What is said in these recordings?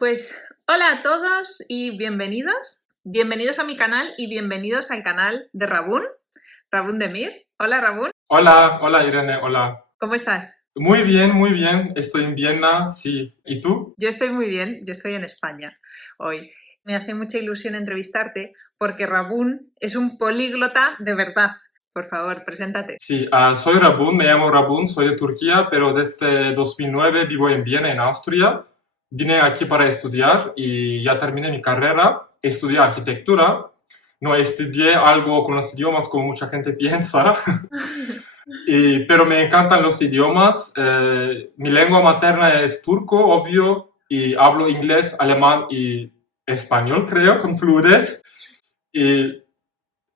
Pues hola a todos y bienvenidos. Bienvenidos a mi canal y bienvenidos al canal de Rabún Demir. Hola Rabún, Hola Irene, hola. ¿cómo estás? Muy bien, muy bien. Estoy en Viena, sí. ¿Y tú? Yo estoy muy bien, yo estoy en España hoy. Me hace mucha ilusión entrevistarte porque Rabún es un políglota de verdad. Por favor, preséntate. Sí, soy Rabun, me llamo Rabun, soy de Turquía, pero desde 2009 vivo en Viena, en Austria. Vine aquí para estudiar y ya terminé mi carrera. Estudié arquitectura. No estudié algo con los idiomas como mucha gente piensa, pero me encantan los idiomas. Mi lengua materna es turco, obvio, y hablo inglés, alemán y español, creo, con fluidez. Y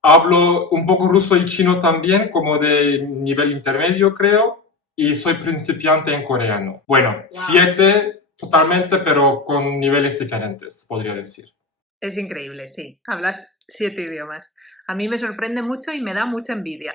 hablo un poco ruso y chino también, como de nivel intermedio, creo. Y soy principiante en coreano. Bueno, Wow. 7 totalmente, pero con niveles diferentes, podría decir. Es increíble, sí. Hablas 7 idiomas. A mí me sorprende mucho y me da mucha envidia.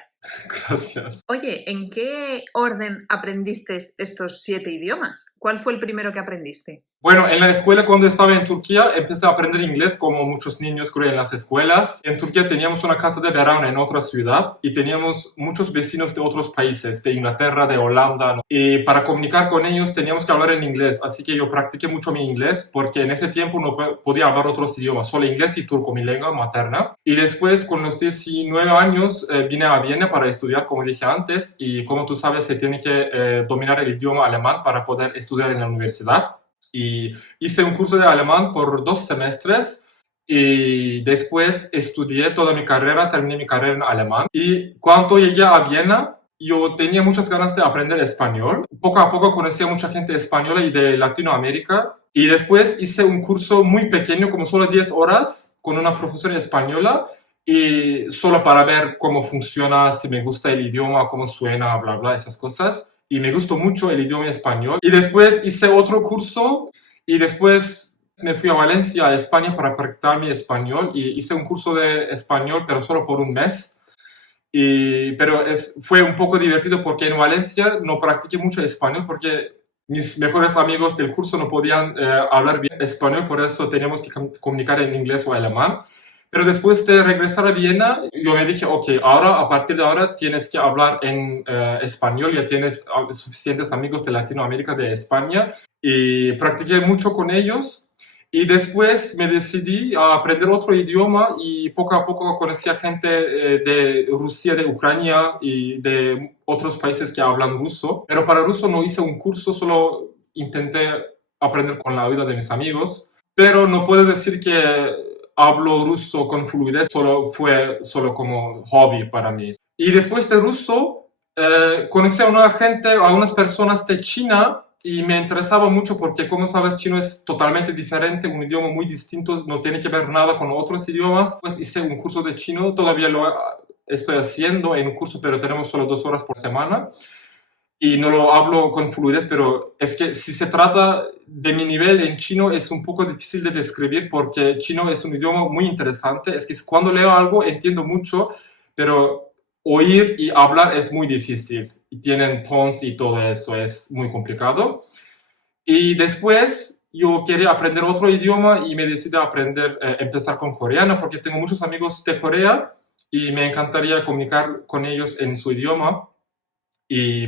Gracias. Oye, ¿en qué orden aprendiste estos 7 idiomas? ¿Cuál fue el primero que aprendiste? Bueno, en la escuela cuando estaba en Turquía empecé a aprender inglés como muchos niños creo en las escuelas. En Turquía teníamos una casa de verano en otra ciudad y teníamos muchos vecinos de otros países, de Inglaterra, de Holanda, ¿no? Y para comunicar con ellos teníamos que hablar en inglés, así que yo practiqué mucho mi inglés porque en ese tiempo no podía hablar otros idiomas, solo inglés y turco, mi lengua materna. Y después con los 19 años vine a Viena para estudiar, como dije antes, y como tú sabes se tiene que dominar el idioma alemán para poder estudiar en la universidad. Y hice un curso de alemán por 2 semestres y después estudié toda mi carrera, terminé mi carrera en alemán. Y cuando llegué a Viena, yo tenía muchas ganas de aprender español. Poco a poco conocí a mucha gente española y de Latinoamérica. Y después hice un curso muy pequeño, como solo 10 horas, con una profesora española y solo para ver cómo funciona, si me gusta el idioma, cómo suena, bla, bla, esas cosas. Y me gustó mucho el idioma español. Y después hice otro curso y después me fui a Valencia, a España, para practicar mi español y hice un curso de español, pero solo por un mes. Pero fue un poco divertido porque en Valencia no practiqué mucho español porque mis mejores amigos del curso no podían hablar bien español, por eso teníamos que comunicar en inglés o alemán. Pero después de regresar a Viena, yo me dije, ok, ahora, a partir de ahora tienes que hablar en español, ya tienes suficientes amigos de Latinoamérica, de España, y practiqué mucho con ellos. Y después me decidí a aprender otro idioma y poco a poco conocí a gente de Rusia, de Ucrania y de otros países que hablan ruso. Pero para ruso no hice un curso, solo intenté aprender con la ayuda de mis amigos. Pero no puedo decir que hablo ruso con fluidez, fue solo como hobby para mí. Y después de ruso, conocí a una gente, a unas personas de China y me interesaba mucho porque, como sabes, chino es totalmente diferente, un idioma muy distinto, no tiene que ver nada con otros idiomas. Pues hice un curso de chino, todavía lo estoy haciendo en un curso, pero tenemos solo 2 horas por semana y no lo hablo con fluidez, pero es que si se trata de mi nivel en chino es un poco difícil de describir porque chino es un idioma muy interesante. Es que cuando leo algo entiendo mucho, pero oír y hablar es muy difícil. Y tienen tones y todo eso, es muy complicado. Y después yo quería aprender otro idioma y me decidí a aprender, empezar con coreano porque tengo muchos amigos de Corea y me encantaría comunicar con ellos en su idioma.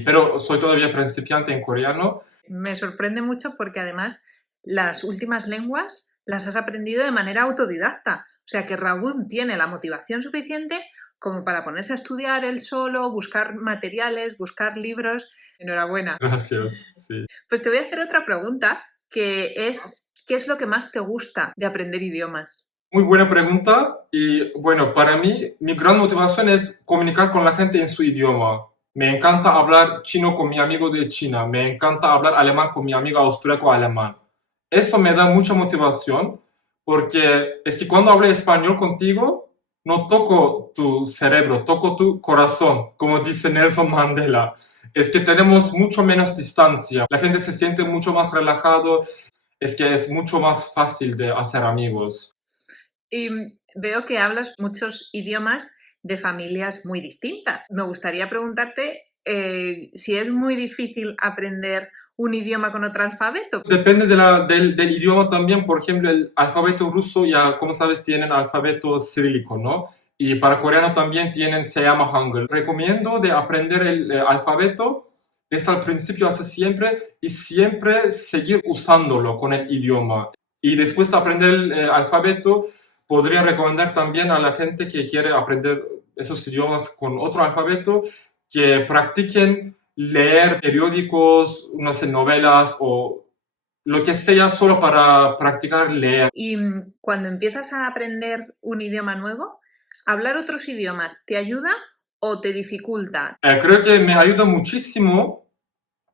Pero soy todavía principiante en coreano. Me sorprende mucho porque además las últimas lenguas las has aprendido de manera autodidacta. O sea que Rabún tiene la motivación suficiente como para ponerse a estudiar él solo, buscar materiales, buscar libros. Enhorabuena. Gracias, sí. Pues te voy a hacer otra pregunta que es, ¿qué es lo que más te gusta de aprender idiomas? Muy buena pregunta y bueno, para mí mi gran motivación es comunicar con la gente en su idioma. Me encanta hablar chino con mi amigo de China, me encanta hablar alemán con mi amigo austríaco alemán. Eso me da mucha motivación porque es que cuando hablo español contigo, no toco tu cerebro, toco tu corazón, como dice Nelson Mandela. Es que tenemos mucho menos distancia, la gente se siente mucho más relajado, es que es mucho más fácil de hacer amigos. Y veo que hablas muchos idiomas de familias muy distintas. Me gustaría preguntarte si es muy difícil aprender un idioma con otro alfabeto? Depende del idioma también. Por ejemplo, el alfabeto ruso ya, como sabes, tienen alfabeto cirílico, ¿no? Y para coreano también tienen, se llama Hangul. Recomiendo de aprender el alfabeto desde el principio hasta siempre y siempre seguir usándolo con el idioma. Y después de aprender el alfabeto, podría recomendar también a la gente que quiere aprender esos idiomas con otro alfabeto que practiquen leer periódicos, no sé, novelas o lo que sea solo para practicar leer. Y cuando empiezas a aprender un idioma nuevo, ¿hablar otros idiomas te ayuda o te dificulta? Creo que me ayuda muchísimo.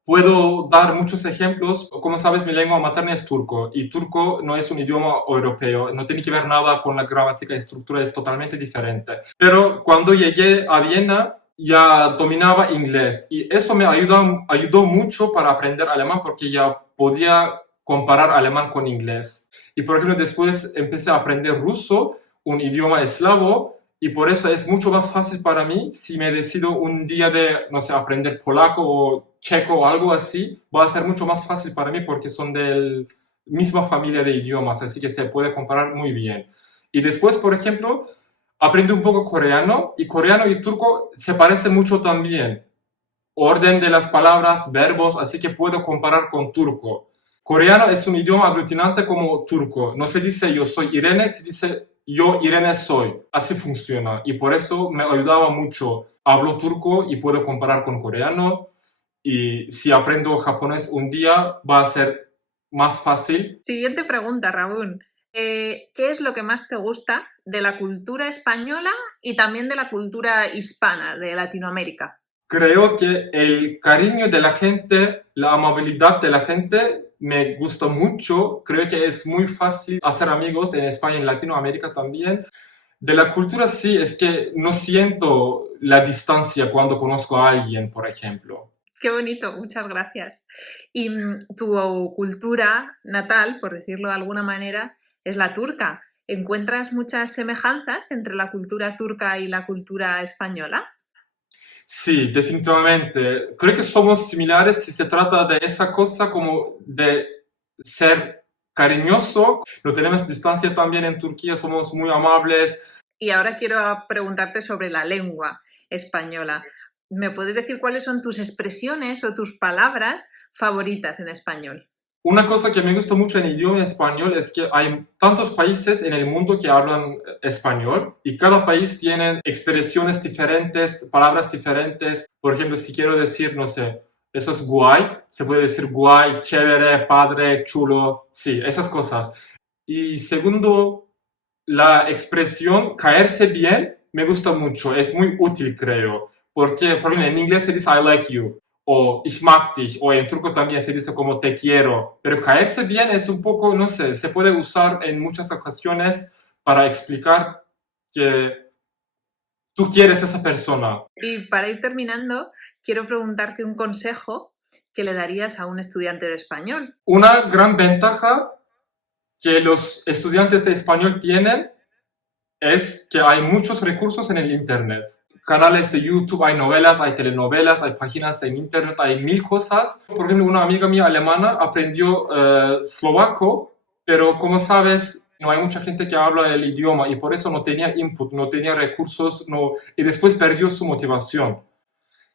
Puedo dar muchos ejemplos. Como sabes, mi lengua materna es turco y turco no es un idioma europeo, no tiene que ver nada con la gramática y estructura, es totalmente diferente. Pero cuando llegué a Viena ya dominaba inglés y eso me ayudó mucho para aprender alemán porque ya podía comparar alemán con inglés. Y por ejemplo, después empecé a aprender ruso, un idioma eslavo, y por eso es mucho más fácil para mí si me decido un día de, no sé, aprender polaco o checo o algo así, va a ser mucho más fácil para mí porque son de la misma familia de idiomas, así que se puede comparar muy bien. Y después, por ejemplo, aprendí un poco coreano y turco se parecen mucho también. Orden de las palabras, verbos, así que puedo comparar con turco. Coreano es un idioma aglutinante como turco. No se dice yo soy Irene, se dice yo Irene soy. Así funciona. Y por eso me ayudaba mucho. Hablo turco y puedo comparar con coreano. Y si aprendo japonés un día, va a ser más fácil. Siguiente pregunta, Rabún. ¿Qué es lo que más te gusta de la cultura española y también de la cultura hispana, de Latinoamérica? Creo que el cariño de la gente, la amabilidad de la gente me gusta mucho. Creo que es muy fácil hacer amigos en España y en Latinoamérica también. De la cultura sí, es que no siento la distancia cuando conozco a alguien, por ejemplo. Qué bonito, muchas gracias. Y tu cultura natal, por decirlo de alguna manera, es la turca. ¿Encuentras muchas semejanzas entre la cultura turca y la cultura española? Sí, definitivamente. Creo que somos similares si se trata de esa cosa como de ser cariñoso. No tenemos distancia también en Turquía, somos muy amables. Y ahora quiero preguntarte sobre la lengua española. ¿Me puedes decir cuáles son tus expresiones o tus palabras favoritas en español? Una cosa que me gusta mucho en el idioma español es que hay tantos países en el mundo que hablan español y cada país tiene expresiones diferentes, palabras diferentes. Por ejemplo, si quiero decir, no sé, eso es guay, se puede decir guay, chévere, padre, chulo, sí, esas cosas. Y segundo, la expresión caerse bien me gusta mucho, es muy útil, creo, porque por ejemplo en inglés se dice I like you o ich mag dich, o en turco también se dice como te quiero, pero caerse bien es un poco, no sé, se puede usar en muchas ocasiones para explicar que tú quieres a esa persona. Y para ir terminando, quiero preguntarte un consejo que le darías a un estudiante de español. Una gran ventaja que los estudiantes de español tienen es que hay muchos recursos en el Internet. Canales de YouTube, hay novelas, hay telenovelas, hay páginas en Internet, hay mil cosas. Por ejemplo, una amiga mía alemana aprendió eslovaco, pero como sabes, no hay mucha gente que habla el idioma y por eso no tenía input, no tenía recursos y después perdió su motivación.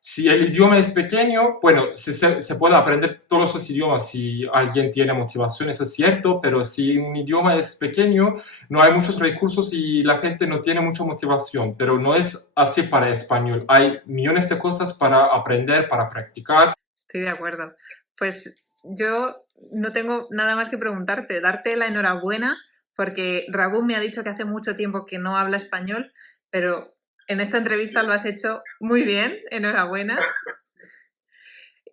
Si el idioma es pequeño, bueno, se puede aprender todos los idiomas si alguien tiene motivación, eso es cierto, pero si un idioma es pequeño, no hay muchos recursos y la gente no tiene mucha motivación, pero no es así para español. Hay millones de cosas para aprender, para practicar. Estoy de acuerdo. Pues yo no tengo nada más que preguntarte, darte la enhorabuena, porque Rabún me ha dicho que hace mucho tiempo que no habla español, pero en esta entrevista lo has hecho muy bien, enhorabuena.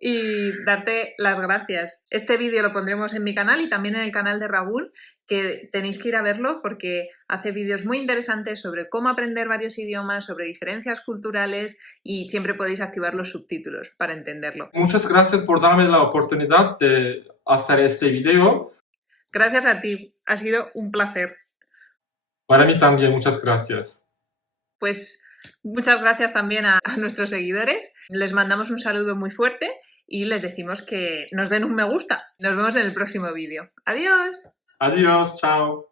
Y darte las gracias. Este vídeo lo pondremos en mi canal y también en el canal de Rabún, que tenéis que ir a verlo porque hace vídeos muy interesantes sobre cómo aprender varios idiomas, sobre diferencias culturales y siempre podéis activar los subtítulos para entenderlo. Muchas gracias por darme la oportunidad de hacer este video. Gracias a ti, ha sido un placer. Para mí también, muchas gracias. Pues muchas gracias también a nuestros seguidores. Les mandamos un saludo muy fuerte y les decimos que nos den un me gusta. Nos vemos en el próximo vídeo. ¡Adiós! Adiós, chao.